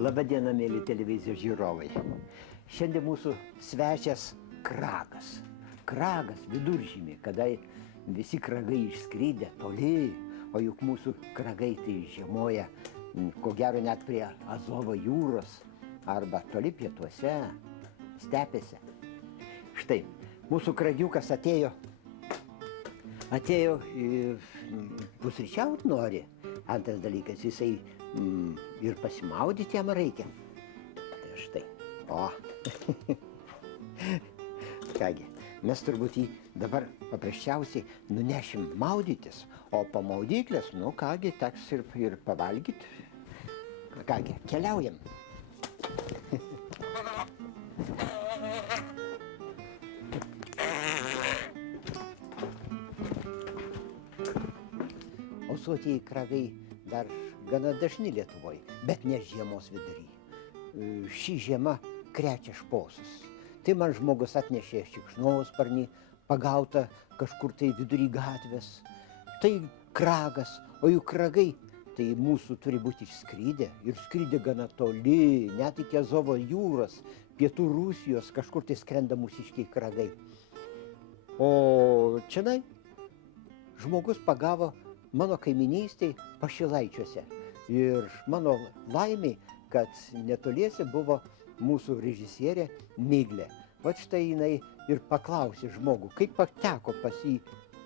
Labadiena, mėly televizijos žiūrovai. Šiandien mūsų svečias kragas. Kragas viduržymį, kada visi kragai išskridę toli, o juk mūsų kragai tai žiemoja, ko gero net prie Azovo jūros arba toli pietuose, stepėse. Štai, mūsų kragiukas atėjo pusryčiaut nori. Antras dalykas, jisai ir pasimaudyti jam reikia. Tai štai. O. Kągi, mes turbūt jį dabar paprasčiausiai nunešim maudytis, o po maudyklės, nu kągi, teks ir pavalgyti. Kągi, keliaujam. Ausuotieji kragai dar gana dažni Lietuvoje, bet ne žiemos vidury. Ši žiema krečia šposus. Tai man žmogus atnešė šikšnosparnį, pagautą kažkur tai vidury gatvės. Tai kragas, o jų kragai tai mūsų turi būti išskridę ir skridę gana toli, net iki Azovo jūros, pietų Rusijos, kažkur tai skrenda mūsiškiai kragai. O čionai žmogus pagavo mano kaiminystėj Pašilaičiuose. Ir mano laimė, kad netoliese buvo mūsų režisierė Miglė. Vat štai jinai ir paklausė žmogų, kaip pateko pas jį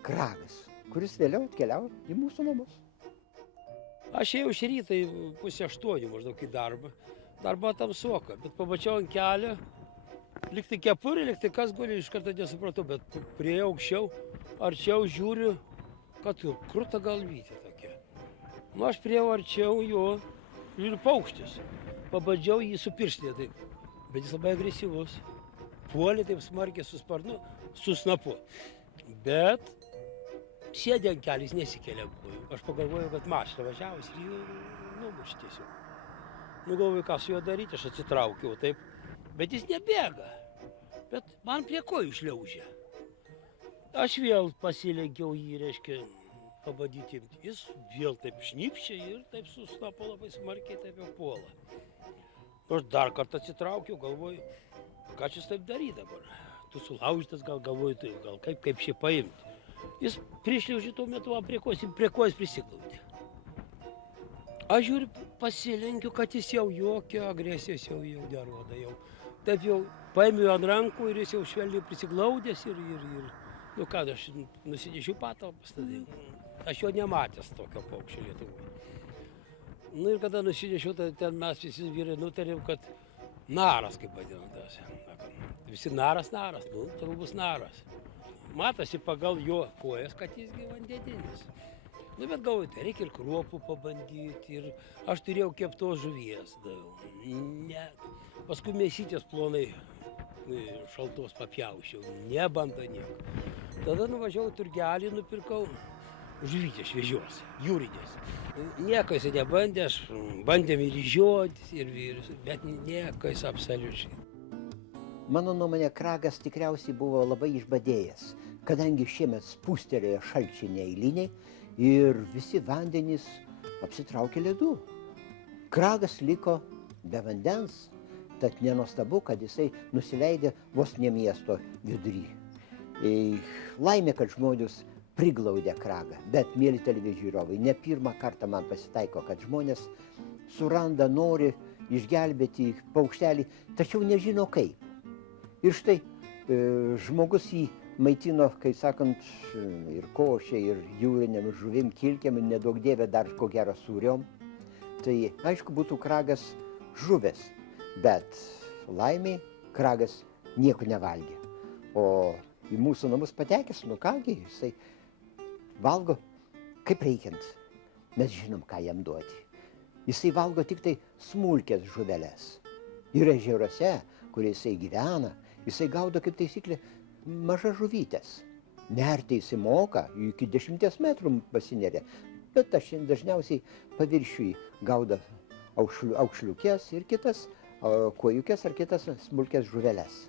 kragas, kuris vėliau atkeliavo į mūsų namus. Aš ėjau iš ryto 7:30 maždaug į darbą. Darbą tamsoka, bet pamačiau ant kelio, likti kepurė, likti kas guli, iš karto nesupratau, bet priėjau aukščiau, arčiau žiūriu, kad kruta galvytė tokia. Nu, aš priėjau arčiau jo ir paukštis. Pabandžiau jį su pirštinė taip, bet jis labai agresyvus. Puolė taip smarkiai su sparnu, su snapu. Bet sėdė ant kelių, jis nesikėlė kojų. Aš pagalvojau, kad mašina važiavus ir jį numušė tiesiog. Nu, galvoju, ką su juo daryti, aš atsitraukiau taip, bet jis nebėga. Bet man prie kojų šliaužė. Aš vėl pasilenkiau jį, reiškia, pabandyti imti. Jis vėl taip šnypščia ir taip su snapu labai smarkiai taip jau puola. Aš dar kartą atsitraukiau, galvoju, ką čia taip daryti dabar. Tu sulaužytas, galvoju, tai gal kaip šį paimti. Jis prišliaužė tuo metu, man prie kojos prisiglaudė. Aš žiūriu, pasilenkiu, kad jis jau jokio agresijos jau nerodo. Taip jau paėmiau ant rankų ir jis jau švelniai prisiglaudęs ir nu ką, aš nusinešiau patalpas tada. Aš jo nematęs tokio paukščio Lietuvoje. Nu ir kada nusinešiau, tai ten mes visi vyrai nutarėm, kad naras, kaip vadinam tas. Visi naras, nu, turbūt bus naras. Matosi pagal jo kojas, kad jisgi vandeninis. Nu, bet galvoju, tai reikia ir kruopų pabandyti, ir aš turėjau keptos žuvies. Ne. Paskui mėsytės plonai šaltos papjaušiau, nebanda nieko. Tada nuvažiavau turgelį, nupirkau žuvytės šviežios, jūrinės. Nieko jis nebandė, aš bandėm ir žiotis, bet nieko jis absoliučiai. Mano nuomonė, kragas tikriausiai buvo labai išbadėjęs, kadangi šiemet spūstelėjo šalčiai neeiliniai ir visi vandenys apsitraukė ledų. Kragas liko be vandens, tad nenuostabu, kad jisai nusileidė vos ne miesto vidury. Laimė, kad žmonės priglaudė kragą, bet, mėly televizijos žiūrovai, ne pirmą kartą man pasitaiko, kad žmonės suranda, nori išgelbėti paukštelį, tačiau nežino kaip. Ir štai žmogus jį maitino, kaip sakant, ir košė, ir jūriniam žuvim, kilkėm, ir nedaug dievė dar ko gero sūriom. Tai aišku, būtų kragas žuvęs, bet laimiai kragas nieko nevalgė. O į mūsų namus patekęs, nu kągi, jisai valgo kaip reikiant. Mes žinom, ką jam duoti. Jisai valgo tik tai smulkės žuveles. Ir ežeruose, kur jisai gyvena, jisai gaudo kaip taisyklė mažas žuvytės. Nerti jisai moka, iki 10 metrų pasineria, bet aš dažniausiai paviršiui gaudo aukšliukės ir kitas kojukės ar kitas smulkės žuveles.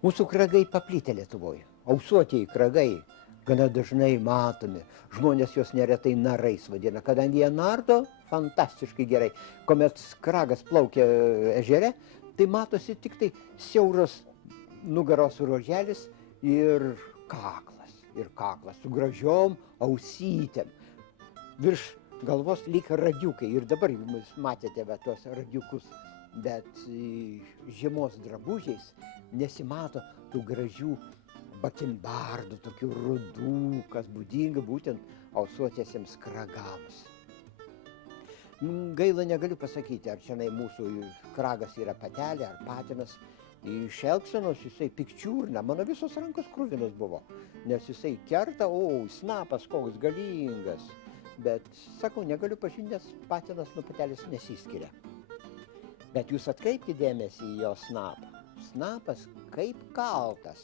Mūsų kragai paplitę Lietuvoje. Ausuotieji kragai gana dažnai matomi. Žmonės juos neretai narais vadina, kadangi jie nardo fantastiškai gerai. Kuomet kragas plaukia ežere, tai matosi tik tai siauras nugaros ruoželis ir kaklas su gražiom ausytėm. Virš galvos lyg radiukai ir dabar jūs matėte tuos radiukus, bet žiemos drabužiais nesimato tų gražių bakimbardų, tokių rudų, kas būdinga būtent ausuotiesiems kragams. Gaila negaliu pasakyti, ar šiandien mūsų kragas yra patelė ar patinas. Iš elgsenos jisai pikčiurna, mano visos rankos kruvinos buvo, nes jisai kerta, snapas koks galingas. Bet, sakau, negaliu pažinti, nes patinas nuo patelės nesiskiria. Bet jūs atkreipkite dėmesį į jo snapą. Snapas kaip kaltas,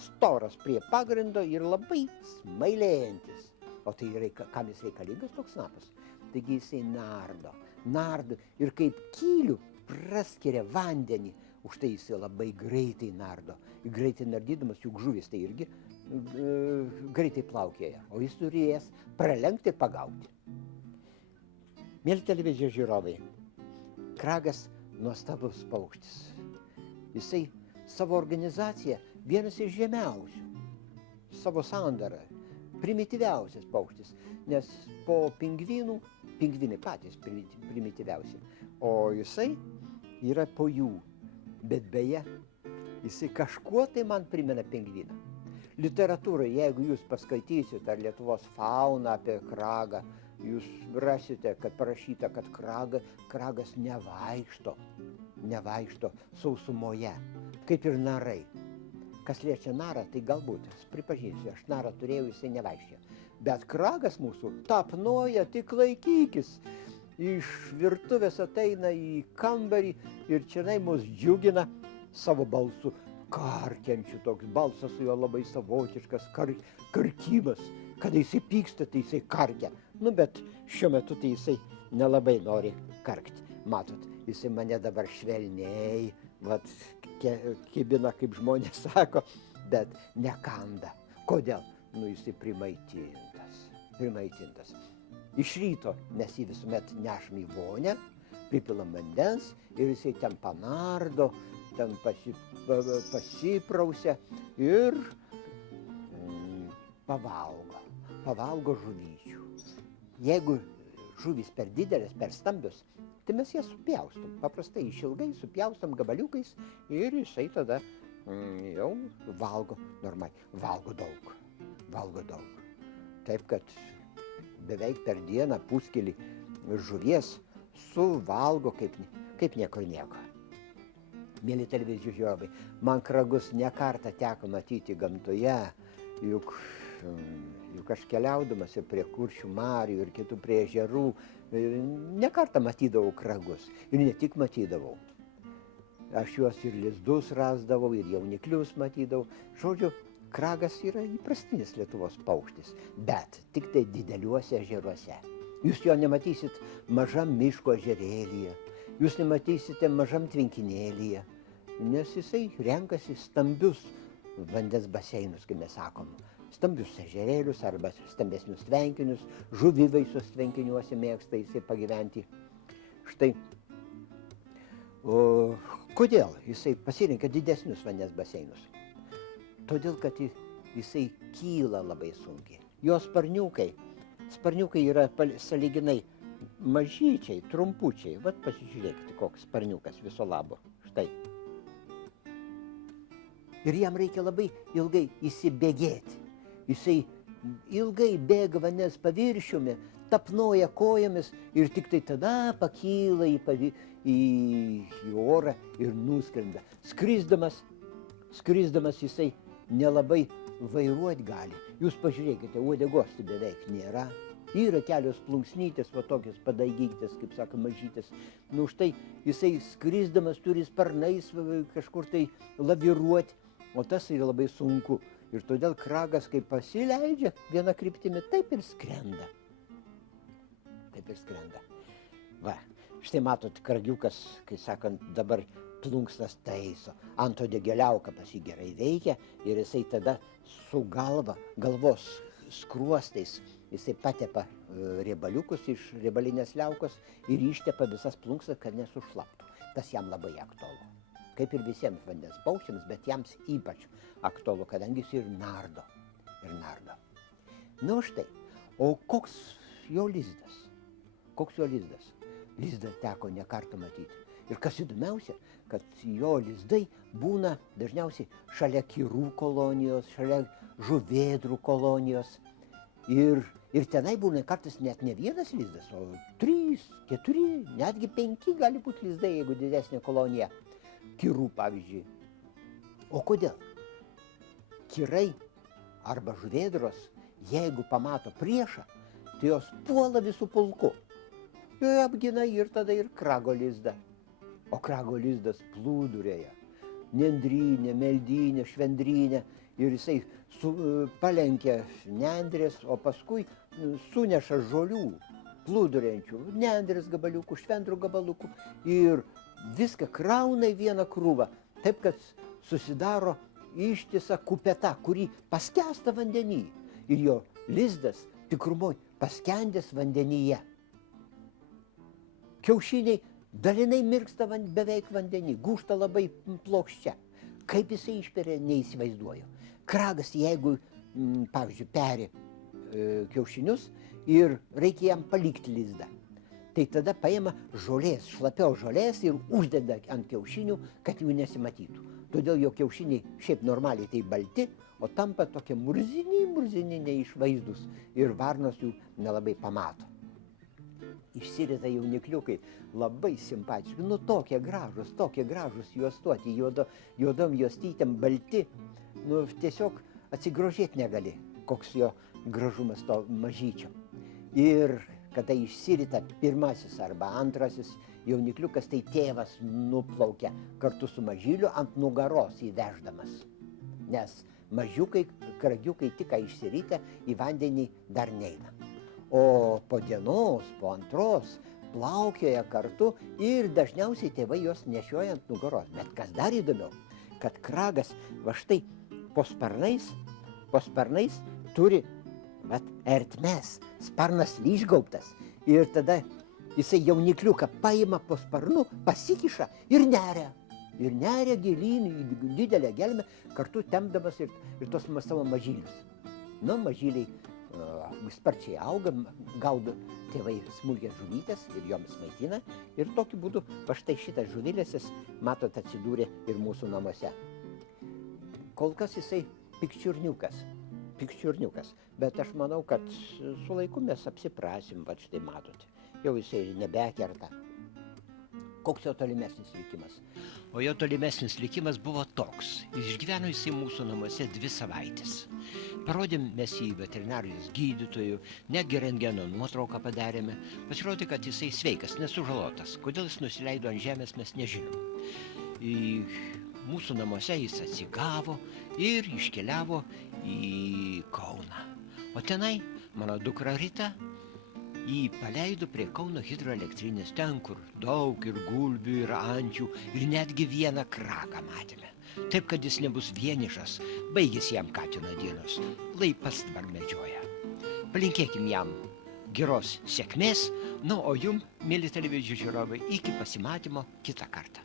storas prie pagrindo ir labai smailėjantis. O tai kam jis reikalingas toks snapas? Taigi jisai nardo ir kaip kylių praskiria vandenį. Už tai jisai labai greitai nardo. Greitai nardydamas, juk žuvis tai irgi greitai plaukėja, o jis turėjęs pralenkti ir pagauti. Mėly televizijos žiūrovai, kragas nuostabus paukštis. Jisai savo organizaciją vienas iš žemiausių, savo sandarą, primityviausias paukštis, nes po pingvinai patys primityviausi, o jisai yra po jų. Bet beje, jisai kažkuo tai man primena pingviną. Literatūroje, jeigu jūs paskaitysit ar Lietuvos fauną apie kragą, jūs rasite, kad parašyta, kad kragas nevaikšto sausumoje, kaip ir narai. Kas liečia narą, tai galbūt, pripažinsiu, aš narą turėjau, jisai nevaikščia. Bet kragas mūsų tapnoja, tik laikykis. Iš virtuvės ateina į kambarį ir čianai mus džiugina savo balsu karkiančiu. Toks balsas su juo labai savotiškas karkimas. Kada jisai pyksta, tai jisai karkia. Bet šiuo metu tai jisai nelabai nori karkti. Matot, jisai mane dabar švelniai, kibina, kaip žmonės sako, bet nekanda. Kodėl? Jisai primaitintas. Iš ryto mes jį visuomet nešam į vonę, pripilam vandens ir jisai ten panardo, ten pasiprausia ir pavalgo žuvyčių. Jeigu žuvys per didelės, per stambios, tai mes jas supjaustom. Paprastai išilgai supjaustom gabaliukais ir jisai tada jau valgo normaliai. Valgo daug. Taip, kad beveik per dieną puskilį žuvies suvalgo kaip niekur nieko. Mėly televizijos žiūrovai, man kragus ne kartą teko matyti gamtoje, juk aš keliaudamas ir prie Kuršių marių ir kitų prie ežerų, ne kartą matydavau kragus. Ir ne tik matydavau. Aš juos ir lizdus rasdavau, ir jauniklius matydavau. Žodžiu, kragas yra įprastinis Lietuvos paukštis, bet tik tai dideliuose ežeruose. Jūs jo nematysit mažam miško ežerėlyje, jūs nematysite mažam tvenkinėlyje, nes jisai renkasi stambius vandens baseinus, kaip mes sakom. Stambius ežerėlius arba stambesnius tvenkinius, žuvivaisius tvenkiniuose mėgsta jisai pagyventi. Štai, kodėl jisai pasirinka didesnius vandens baseinus? Todėl, kad jisai kyla labai sunkiai. Jo sparniukai yra sąlyginai mažyčiai, trumpučiai. Vat pasižiūrėkite, koks sparniukas viso labo. Štai. Ir jam reikia labai ilgai įsibėgėti. Jisai ilgai bėga vandens paviršiumi, tapnoja kojomis ir tik tai tada pakyla į orą ir nuskrenda. Skrisdamas jisai nelabai vairuoti gali. Jūs pažiūrėkite, uodegos tai beveik nėra. Yra kelios plunksnytės, va tokios padaigytės, kaip sako, mažytės. Štai jisai skrisdamas turi sparnais kažkur tai laviruoti, o tas yra labai sunku. Ir todėl kragas, kai pasileidžia viena kryptimi, taip ir skrenda. Va, štai matot, kragiukas, kai sakant, dabar plunksnas taiso, antodegeliauka pas jį gerai veikia ir jisai tada su galvos skruostais jisai patepa riebaliukus iš riebalinės liaukos ir ištepa visas plunksnas, kad nesušlaptų. Tas jam labai aktualu. Kaip ir visiems vandens paukščiams, bet jiems ypač aktualu, kadangi jis ir nardo. Nu štai, o koks jo lizdas? Koks jo lizdas? Lizdą teko ne kartą matyti. Ir kas įdomiausia, kad jo lizdai būna dažniausiai šalia kirų kolonijos, šalia žuvėdrų kolonijos. Ir tenai būna kartais net ne vienas lizdas, o 3, 4, netgi 5 gali būti lizdai, jeigu didesnė kolonija. Kirų, pavyzdžiui. O kodėl? Kirai arba žuvėdros, jeigu pamato priešą, tai jos puola visų pulku. Ir apgina ir tada ir krago lizdą. O krago lizdas plūdurėje, nendrynė, meldynė, švendrynė. Ir jisai palenkia nendrės, o paskui suneša žolių, plūduriančių, nendrės gabaliukų, švendrų gabalukų. Ir viską krauna į vieną krūvą, taip kad susidaro ištisa kupeta, kuri paskęsta vandenyje. Ir jo lizdas tikrumoj paskendęs vandenyje. Kiaušiniai dalinai mirksta beveik vandenį, gūžta labai plokščia. Kaip jisai išperia, neįsivaizduoju. Kragas, jeigu, pavyzdžiui, peri kiaušinius ir reikia jam palikti lizdą, tai tada paima žolės, šlapios žolės ir uždeda ant kiaušinių, kad jų nesimatytų. Todėl jo kiaušiniai šiaip normaliai tai balti, o tampa tokie murzini neišvaizdus ir varnos jų nelabai pamato. Išsirita jaunikliukai, labai simpatiški, tokie gražus juostuoti, juodom juostytėm balti, tiesiog atsigrožėti negali, koks jo gražumas to mažyčio. Ir kada išsirita pirmasis arba antrasis jaunikliukas, tai tėvas nuplaukia kartu su mažyliu ant nugaros įveždamas, nes mažiukai, kragiukai tik išsirita į vandenį dar neina. O po dienos, po antros plaukioja kartu ir dažniausiai tėvai jos nešioja ant nugaros. Bet kas dar įdomiau, kad kragas va štai po sparnais turi ertmes, sparnas išgaubtas. Ir tada jisai jaunikliuką paima po sparnu, pasikiša ir neria. Ir neria gilyn į didelę gelmę, kartu tempdamas ir tos savo mažylius. Mažyliai sparčiai auga, gaudo tėvai smulkės žuvytės ir joms maitina. Ir tokiu būdu, va štai šitas žuvilėsis, matot, atsidūrė ir mūsų namuose. Kol kas jisai pikčiurniukas, bet aš manau, kad su laiku mes apsiprasim, va štai matot, jau jisai nebekerta. Koks jo tolimesnis likimas? O jo tolimesnis likimas buvo toks. Išgyveno jisai mūsų namuose 2 savaitės. Parodėm mes jį veterinarijos gydytojų, netgi rentgeno nuotrauką padarėme. Pasirodė, kad jisai sveikas, nesužalotas. Kodėl jis nusileido ant žemės, mes nežinom. Mūsų namuose jis atsigavo ir iškeliavo į Kauną. O tenai mano dukra Rita jį paleido prie Kauno hidroelektrinės, ten, kur daug ir gulbių, ir ančių, ir netgi vieną kragą matėme. Taip, kad jis nebus vienišas, baigėsi jam katino dienos, laipas dabar medžioja. Palinkėkim jam geros sėkmės, o jum, mieli televizijos žiūrovai, iki pasimatymo kitą kartą.